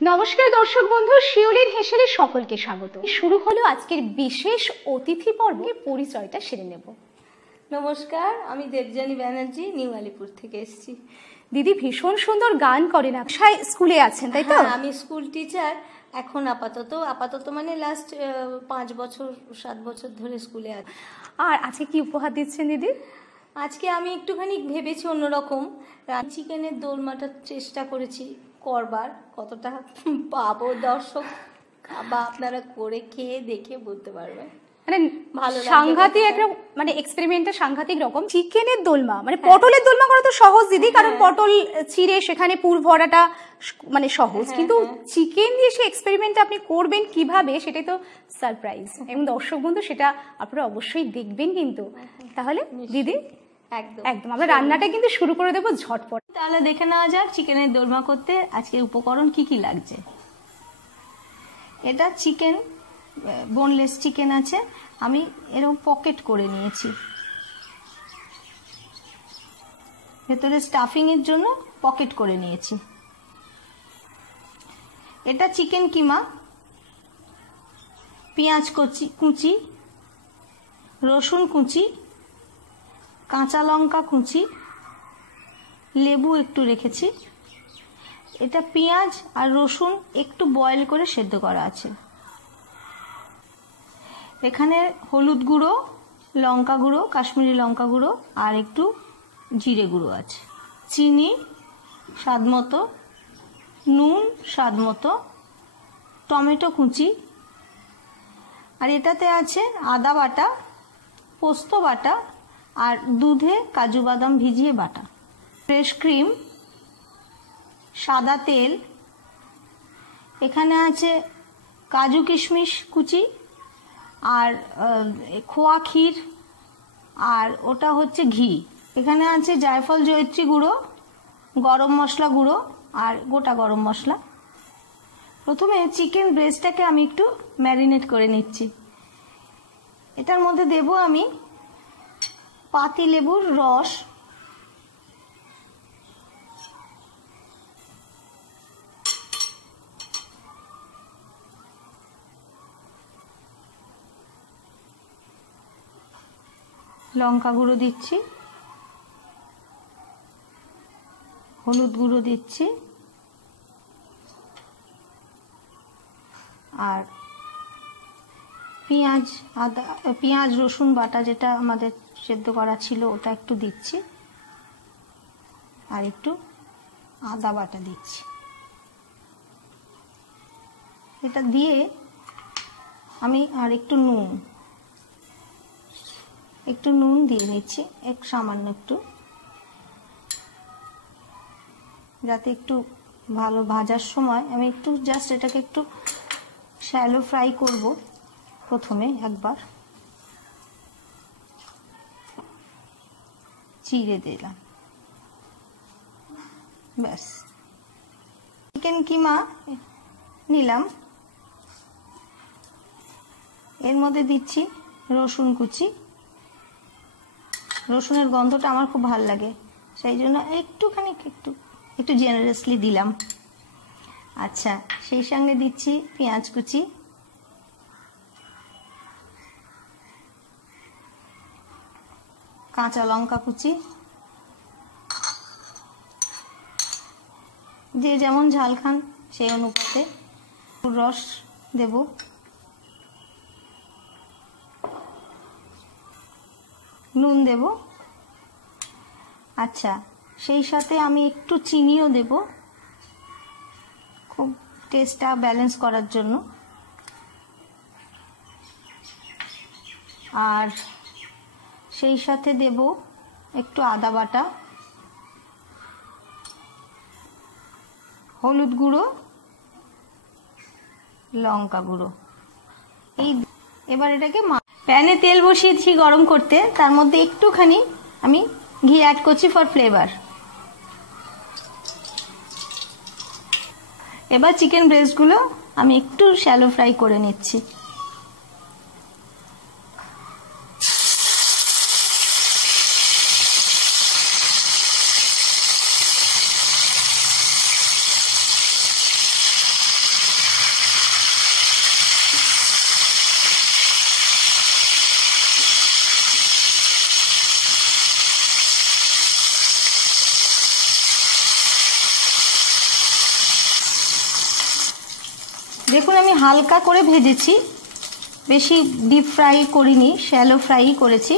নমস্কার দর্শক বন্ধু, শিউলির হেসেলে সকলকে স্বাগত। শুরু হলো আজকের বিশেষ অতিথি পর্ব। পরিচয়টা সেরে নেব। নমস্কার, আমি দেবযানী ব্যানার্জি, নিউ আলিপুর থেকে এসেছি। দিদি ভীষণ সুন্দর গান করেন, স্কুলে আছেন তাই তো? আমি স্কুল টিচার এখন, আপাতত মানে লাস্ট 5 বছর 7 বছর ধরে স্কুলে আছি। আর আজকে কি উপহার দিচ্ছেন দিদি? আজকে আমি একটুখানি ভেবেছি অন্যরকম চিকেনের দোলমাটার চেষ্টা করেছি করবার। কতটা পাবো দর্শক বা আপনারা করে খেয়ে দেখে বলতে পারবেন। মানে ভালো সাংঘাতিক একটা মানে এক্সপেরিমেন্টটা সাংঘাতিক রকম। চিকেনের দোলমা মানে পটলের দোলমা করা তো সহজ দিদি, কারণ পটল চিড়ে সেখানে পুর ভরাটা মানে সহজ, কিন্তু চিকেন দিয়ে সেই এক্সপেরিমেন্টটা আপনি করবেন কিভাবে সেটাই তো সারপ্রাইজ। এবং দর্শক বন্ধু সেটা আপনারা অবশ্যই দেখবেন কিন্তু। তাহলে দিদি একদম আমরা রান্নাটা কিন্তু শুরু করে দেবো ঝটপট। তাহলে দেখে নেওয়া যাক চিকেনের দোলমা করতে আজকে উপকরণ কি কি লাগছে। এটা চিকেন, বোনলেস চিকেন আছে, আমি এরকম পকেট করে নিয়েছি। ভেতরে স্টাফিং এর জন্য পকেট করে নিয়েছি। এটা চিকেন কিমা, পেঁয়াজ কুচি, রসুন কুচি, কাঁচা লঙ্কা কুচি, লেবু একটু রেখেছি। এটা পেঁয়াজ আর রসুন একটু বয়েল করে সেদ্ধ করা আছে। এখানে হলুদ গুঁড়ো, লঙ্কা গুঁড়ো, কাশ্মীরি লঙ্কা গুঁড়ো আর একটু জিরে গুঁড়ো আছে। চিনি স্বাদ মতো, নুন স্বাদ মতো, টমেটো কুচি, আর এটাতে আছে আদা বাটা, পোস্ত বাটা আর দুধে কাজু বাদাম ভিজিয়ে বাটা, ফ্রেশ ক্রিম, সাদা তেল, এখানে আছে কাজু কিশমিশ কুচি আর খোয়া ক্ষীর, আর ওটা হচ্ছে ঘি। এখানে আছে জায়ফল জয়িত্রী গুঁড়ো, গরম মশলা গুঁড়ো আর গোটা গরম মশলা। প্রথমে চিকেন ব্রেস্টটাকে আমি একটু ম্যারিনেট করে নিচ্ছি। এটার মধ্যে দেব আমি পাতি লেবুর রস, লঙ্কা গুঁড়ো দিচ্ছি, হলুদ গুঁড়ো দিচ্ছি আর পেঁয়াজ রসুন বাটা যেটা আমাদের সেদ্ধ করা ছিল ওটা একটু দিচ্ছি আর একটু আদা বাটা দিচ্ছি। এটা দিয়ে আমি আর একটু নুন দিয়ে নিচ্ছি, সামান্য একটু, যাতে একটু ভালো ভাজার সময় আমি একটু জাস্ট এটাকে একটু শ্যালো ফ্রাই করব। প্রথমে একবার চিড়ে দিলাম, ব্যাস চিকেন কিমা নিলাম। এর মধ্যে দিচ্ছি রসুন কুচি, রসুনের গন্ধটা আমার খুব ভালো লাগে, সেই জন্য একটুখানি একটু জেনারেসলি দিলাম। আচ্ছা, সেই সঙ্গে দিচ্ছি পেঁয়াজ কুচি, কাঁচা লঙ্কা কুচি, যে যেমন ঝাল খান সেই অনুপাতে রস দেব, নুন দেব। আচ্ছা, সেই সাথে আমি একটু চিনিও দেব, খুব টেস্টটা ব্যালেন্স করার জন্য। আর সেই সাথে দেব একটু আদা বাটা, হলুদ গুঁড়ো, লঙ্কা গুঁড়ো। এবার এটাকে প্যানে তেল বসিয়েছি গরম করতে, তার মধ্যে একটুখানি আমি ঘি অ্যাড করছি ফর ফ্লেভার। এবার চিকেন ব্রেস্টগুলো আমি একটু শ্যালো ফ্রাই করে নিচ্ছি। দেখুন আমি হালকা করে ভেজেছি, বেশি ডিপ ফ্রাই করিনি, শ্যালো ফ্রাই করেছি।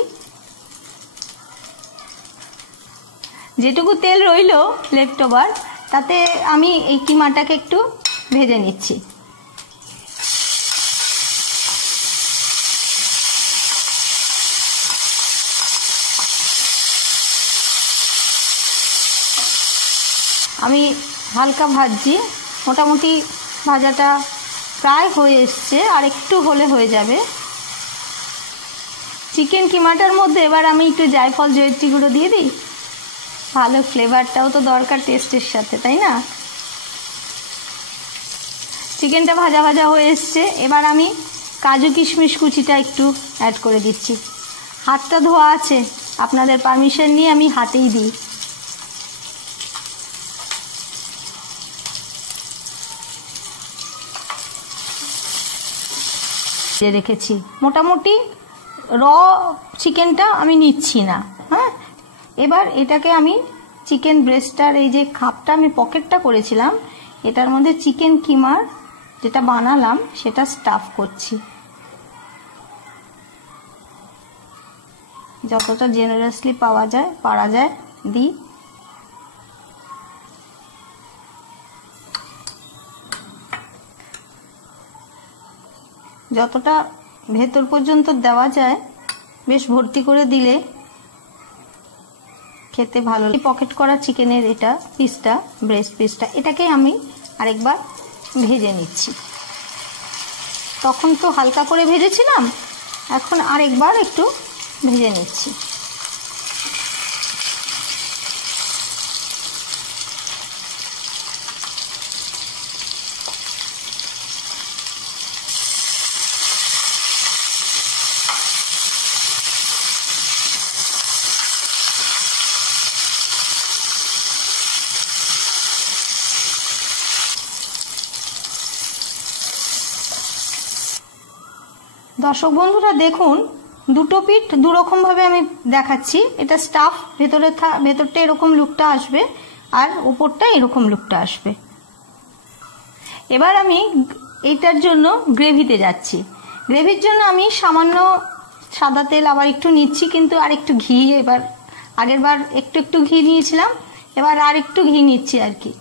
যেটুকু তেল রইলো লেফট ওভার, তাতে আমি এই কিমাটাকে একটু ভেজে নিচ্ছি। আমি হালকা ভাজছি, মোটামুটি ভাজাটা প্রায় হয়ে এসছে, আর একটু হলে হয়ে যাবে। চিকেন কিমাটার মধ্যে এবার আমি একটু জায়ফল জয়িত্রী গুঁড়ো দিয়ে দিই, ভালো ফ্লেভারটাও তো দরকার টেস্টের সাথে, তাই না? চিকেনটা ভাজা ভাজা হয়ে এসছে, এবার আমি কাজু কিশমিশ কুচিটা একটু অ্যাড করে দিচ্ছি। হাতটা ধোয়া আছে, আপনাদের পারমিশন নিয়ে আমি হাতেই দিই। রেখেছি মোটামুটি র চিকেনটা আমি নিচ্ছি না। হ্যাঁ, এবার এটাকে আমি চিকেন ব্রেস্টটার এই যে খাপটা আমি পকেটটা করেছিলাম, এটার মধ্যে চিকেন কিমার যেটা বানালাম সেটা স্টাফ করছি। যতটা জেনারেসলি পারা যায় দিই। যতটা ভেতর পর্যন্ত দেওয়া যায় বেশ ভর্তি করে দিলে খেতে ভালো। পকেট করা চিকেনের এটা পিসটা, ব্রেস্ট পিসটা, এটাকে আমি আরেকবার ভেজে নিচ্ছি। তখন তো হালকা করে ভেজেছিলাম, এখন আরেকবার একটু ভেজে নিচ্ছি। দর্শক বন্ধুরা দেখুন, দুটো পিঠ দুরকম ভাবে আমি দেখাচ্ছি। এটা স্টাফ, ভেতরটা এরকম লুকটা আসবে আর উপরটা এরকম লুকটা আসবে। এবার আমি এইটার জন্য গ্রেভিতে যাচ্ছি। গ্রেভির জন্য আমি সামান্য সাদা তেল আবার একটু নিচ্ছি, কিন্তু আর একটু ঘি, এবার আগের বার একটু ঘি নিয়েছিলাম, এবার আর একটু ঘি নিচ্ছি আর কি।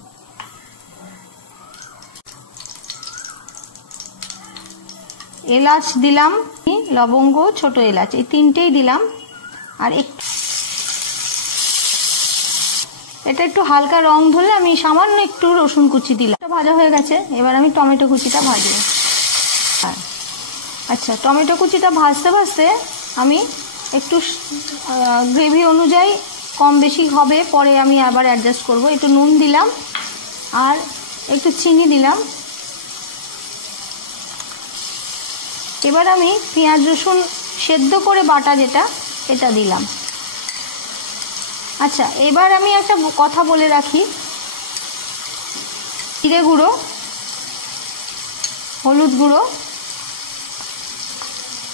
এলাচ দিলাম, লবঙ্গ, ছোট এলাচ, এই তিনটেই দিলাম। আর এটা একটু হালকা রং ধরলে আমি সামান্য একটু রসুন কুচি দিলাম। ভাজা হয়ে গেছে, এবার আমি টমেটো কুচিটা ভাজবো। আচ্ছা, টমেটো কুচিটা ভাজতে ভাজতে আমি একটু গ্রেভি অনুযায়ী কম বেশি হবে, পরে আমি আবার অ্যাডজাস্ট করব। একটু নুন দিলাম আর একটু চিনি দিলাম। এবার আমি পেঁয়াজ রসুন সেদ্ধ করে বাটা যেটা, এটা দিলাম। আচ্ছা, এবার আমি একটা কথা বলে রাখি, জিরে গুঁড়ো, হলুদ গুঁড়ো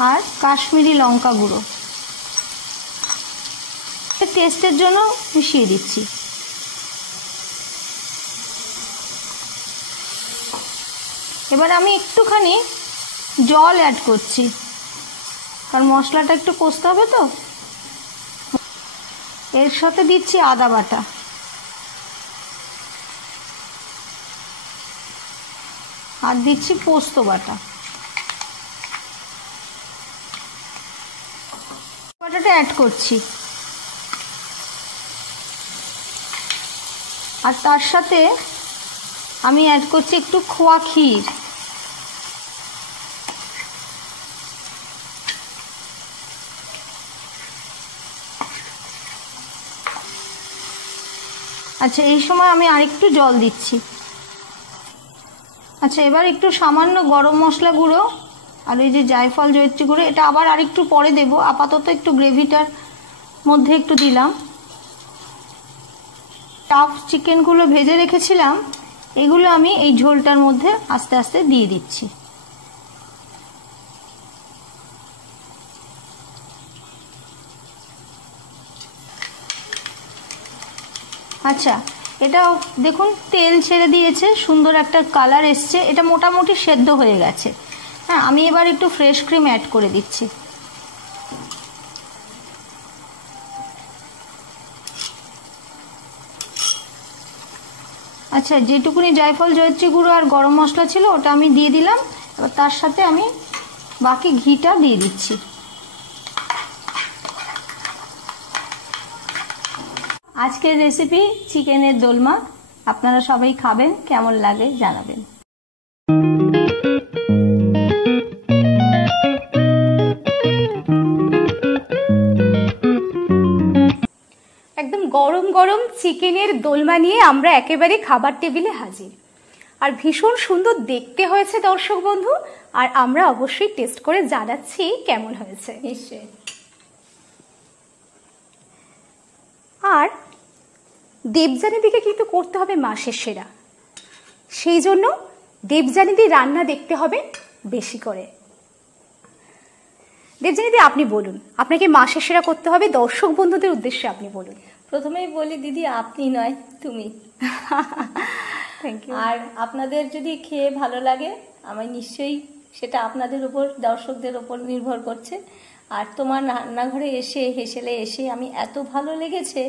আর কাশ্মীরি লঙ্কা গুঁড়ো টেস্টের জন্য মিশিয়ে দিচ্ছি। এবার আমি একটুখানি জল অ্যাড করছি, কারণ মশলাটা একটু কষতে হবে তো। এর সাথে দিচ্ছি আদা বাটা, আর দিচ্ছি পোস্ত বাটা। বাটাটা অ্যাড করছি, আর তার সাথে আমি অ্যাড করছি একটু খোয়া ক্ষীর। আচ্ছা, এই সময় আমি আরেকটু জল দিচ্ছি। আচ্ছা, এবার একটু সামান্য গরম মশলা গুঁড়ো আর ওই যে জায়ফল জয়িত্রী গুঁড়ো, এটা আবার আরেকটু পরে দেব। আপাতত একটু গ্রেভিটার মধ্যে একটু দিলাম। টাফ চিকেনগুলো ভেজে রেখেছিলাম, এগুলো আমি এই ঝোলটার মধ্যে আস্তে আস্তে দিয়ে দিচ্ছি। আচ্ছা, এটাও দেখুন তেল ছেড়ে দিয়েছে, সুন্দর একটা কালার এসছে, এটা মোটামুটি সেদ্ধ হয়ে গেছে। হ্যাঁ, আমি এবার একটু ফ্রেশ ক্রিম অ্যাড করে দিচ্ছি। আচ্ছা, যেটুকুনি জায়ফল জয়িত্রী গুঁড়ো আর গরম মশলা ছিল ওটা আমি দিয়ে দিলাম। এবার তার সাথে আমি বাকি ঘিটা দিয়ে দিচ্ছি। আজকের রেসিপি চিকেনের দোলমা, আপনারা সবাই খাবেন, কেমন লাগে জানাবেন। একদম গরম গরম চিকেনের দোলমা নিয়ে আমরা একেবারে খাবার টেবিলে হাজির। আর ভীষণ সুন্দর দেখতে হয়েছে দর্শক বন্ধু, আর আমরা অবশ্যই টেস্ট করে জানাচ্ছি কেমন হয়েছে। নিশ্চয়ই। আর দেবযানীদিকে কিন্তু করতে হবে মাসের সেরা, সেই জন্য দেবযানীদি রান্না দেখতে হবে বেশি করে। দেবযানীদি, আপনি বলুন, আপনাকে মাসের সেরা করতে হবে, দর্শক বন্ধুদের উদ্দেশ্যে আপনি বলুন। প্রথমেই বলি দিদি, আপনি নয় তুমি। Thank you. আর আপনাদের যদি খেয়ে ভালো লাগে, আমার নিশ্চয়ই সেটা আপনাদের উপর, দর্শকদের উপর নির্ভর করছে। আর তোমার রান্নাঘরে এসে, হেসেলে এসে আমি এত ভালো লেগেছে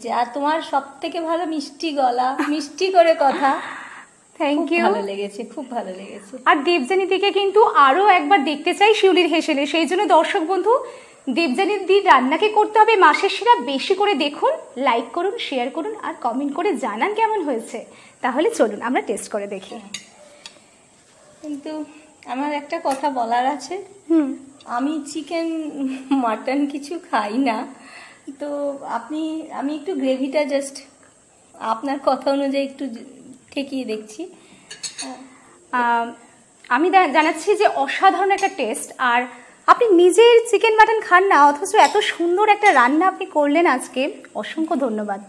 যে, আর তোমার সব থেকে ভালো মিষ্টি গলা, মিষ্টি করে কথা। থ্যাংক ইউ, ভালো লেগেছে, খুব ভালো লেগেছে। আর দেবযানীদিকে কিন্তু আরো একবার দেখতে চাই শিউলির হেসেলে, সেই জন্য দর্শক বন্ধু দেবযানীদির রান্নাকে করতে হবে মাসের সেরা। বেশি করে দেখুন, লাইক করুন, শেয়ার করুন, আর কমেন্ট করে জানান কেমন হয়েছে। তাহলে চলুন আমরা টেস্ট করে দেখি। কিন্তু আমার একটা কথা বলার আছে। আমি চিকেন মাটন কিছু খাই না, তো আমি একটু গ্রেভিটা জাস্ট আপনার কথা অনুযায়ী একটু ঠেকিয়ে দেখছি। আমি জানাচ্ছি যে অসাধারণ একটা টেস্ট। আর আপনি নিজের চিকেন মাটন খান না, অথচ এত সুন্দর একটা রান্না আপনি করলেন আজকে, অসংখ্য ধন্যবাদ।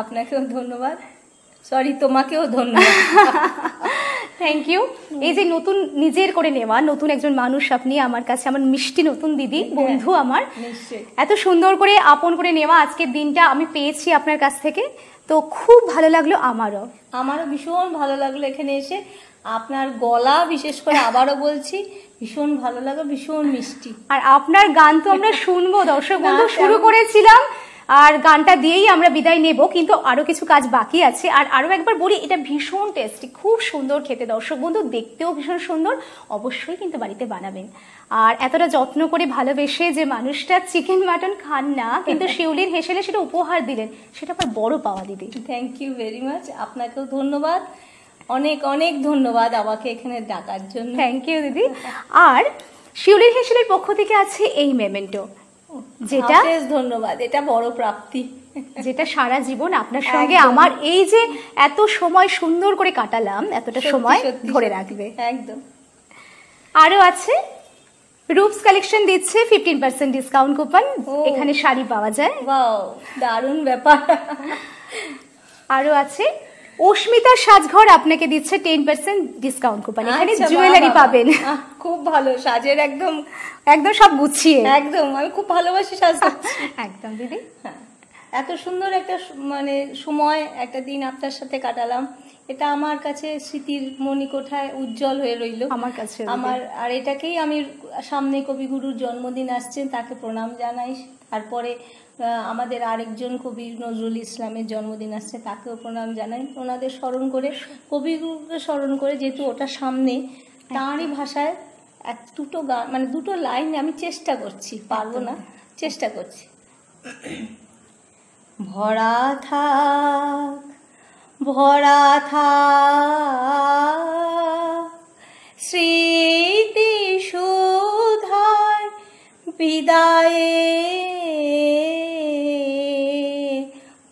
আপনাকেও ধন্যবাদ, সরি তোমাকেও ধন্যবাদ। Thank you. এই যে নতুন নিজের করে নেওয়া নতুন একজন মানুষ আপনি আমার কাছে, আমার মিষ্টি নতুন দিদি, বন্ধু আমার, এত সুন্দর করে আপন করে নেওয়া আজকের দিনটা আমি পেয়েছি আপনার কাছ থেকে, তো খুব ভালো লাগলো। আমারও ভীষণ ভালো লাগলো এখানে এসে। আপনার গলা বিশেষ করে আবারও বলছি ভীষণ ভালো লাগলো, ভীষণ মিষ্টি। আর আপনার গান তো আমরা শুনবো দর্শক বন্ধু, শুরু করেছিলাম আর গানটা দিয়েই আমরা বিদায় নেব, কিন্তু আরো কিছু কাজ বাকি আছে। আর আরো একবার বলি, এটা ভীষণ টেস্টি, খুব সুন্দর খেতে দর্শক বন্ধু, দেখতেও ভীষণ সুন্দর। অবশ্যই কিন্তু বাড়িতে বানাবেন। আর এতটা যত্ন করে ভালোবেসে যে মানুষটা চিকেন মাটন খান না, কিন্তু শিউলির হেসেলে সেটা উপহার দিলেন, সেটা আবার বড় পাওয়া দিদি। থ্যাংক ইউ ভেরি মাচ, আপনাকেও ধন্যবাদ, অনেক অনেক ধন্যবাদ আমাকে এখানে ডাকার জন্য। থ্যাংক ইউ দিদি। আর শিউলির হেসেলের পক্ষ থেকে আছে এই মেমেন্টো, যেটা ধন্যবাদ, এটা বড় প্রাপ্তি, যেটা সারা জীবন আপনার সঙ্গে আমার এই যে এত সময় সুন্দর করে কাটালাম, এতটা সময় ধরে রাখবে। একদম। আরো আছে, রূপস কালেকশন দিচ্ছে 15% ডিসকাউন্ট কুপন, এখানে শাড়ি পাওয়া যায়। ওয়াও, দারুণ ব্যাপার। আরো আছে, অস্মিতা সাজঘর আপনাকে দিচ্ছে 10% ডিসকাউন্ট কুপন, এখানে জুয়েলারি পাবেন। খুব ভালো, সাজের একদম একদম সব গুছিয়ে, একদম আমি খুব ভালোবাসি সাজতে। একদম দিদি। হ্যাঁ, এত সুন্দর একটা মানে সময়, একটা দিন আপনার সাথে কাটালাম, এটা আমার কাছে স্মৃতির মণিকোঠায় উজ্জ্বল হয়ে রইল আমার কাছে। আর এটাকেই আমি, সামনে কবিগুরুর জন্মদিন আসছেন, তাকে প্রণাম জানাই। তারপরে আমাদের আরেকজন কবি নজরুল ইসলামের জন্মদিন আসছে, তাকেও প্রণাম জানাই। ওনাদের স্মরণ করে, কবিগুরুকে স্মরণ করে, যেহেতু ওটা সামনে, তাঁরই ভাষায় দুটো গান, মানে দুটো লাইন আমি চেষ্টা করছি, পারবো না, চেষ্টা করছি। ভরা থাক, ভরা থাক স্মৃতি সুধায় বিদায়ে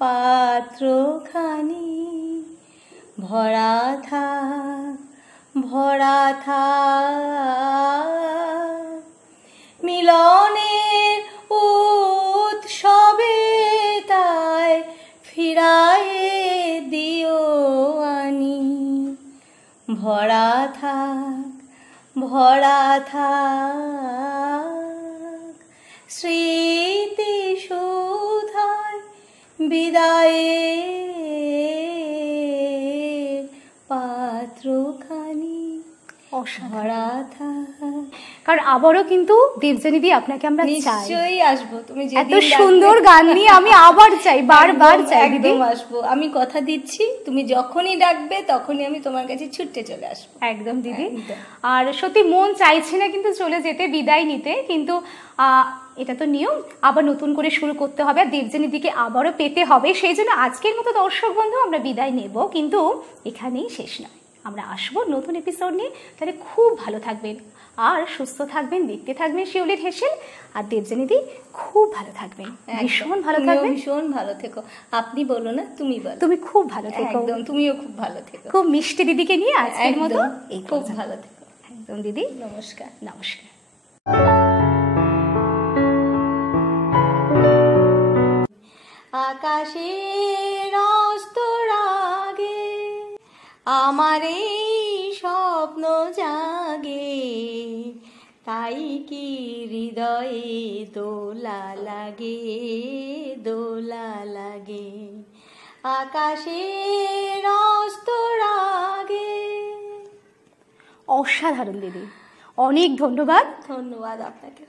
পাত্রখানি, ভরা থাক, ভরা থাক মিলনের উৎসবে, তাই ফিরায়ে দিও আনি, ভরা থাক, ভরা থাক স্মৃতি সুধায় বিদায়ে অসাধারণ। ভরা থাক। কারণ আবারও কিন্তু দেবযানী দি আপনাকে আমরা চাই, নিশ্চয়ই আসবো, তুমি এত যেদিন সুন্দর ডাকবে, গান নিয়ে আমি আবার চাই, বারবার একদম, চাই দিদি। একদম আসবো, আমি কথা দিচ্ছি তুমি যখনই ডাকবে তখনই আমি তোমার কাছে ছুটে চলে আসবো। একদম দিদি। একদম। আর সত্যি মন চাইছে না কিন্তু চলে যেতে, বিদায় নিতে, কিন্তু এটা তো নিয়ম, আবার নতুন করে শুরু করতে হবে, আর দেবযানী দিকে আবারও পেতে হবে। সেই জন্য আজকের মতো দর্শক বন্ধু আমরা বিদায় নেব, কিন্তু এখানেই শেষ নয়, আমরা আসবো নতুন এপিসোড নিয়ে। তাহলে খুব ভালো থাকবেন আর সুস্থ থাকবেন, দেখতে থাকবেন শিউলির হেসেল। আর দেবযানী দি খুব ভালো থাকবেন, ভীষণ ভালো তুমিও থাকবেন। ভীষণ ভালো থেকো। আপনি বলো না, তুমি বলো। তুমি খুব ভালো থেকো, একদম, তুমিও খুব ভালো থেকো। খুব মিষ্টি দিদিকে নিয়ে আজকের মতো একদম, এই খুব পর্যন্ত। ভালো থেকো। একদম দিদি, নমস্কার। নমস্কার। আকাশের অস্তর আগে আমার এই স্বপ্ন জাগে, তাই কি হৃদয়ে দোলা লাগে, দোলা লাগে। আকাশের অস্তর আগে। অসাধারণ দিদি, অনেক ধন্যবাদ। ধন্যবাদ আপনাকে।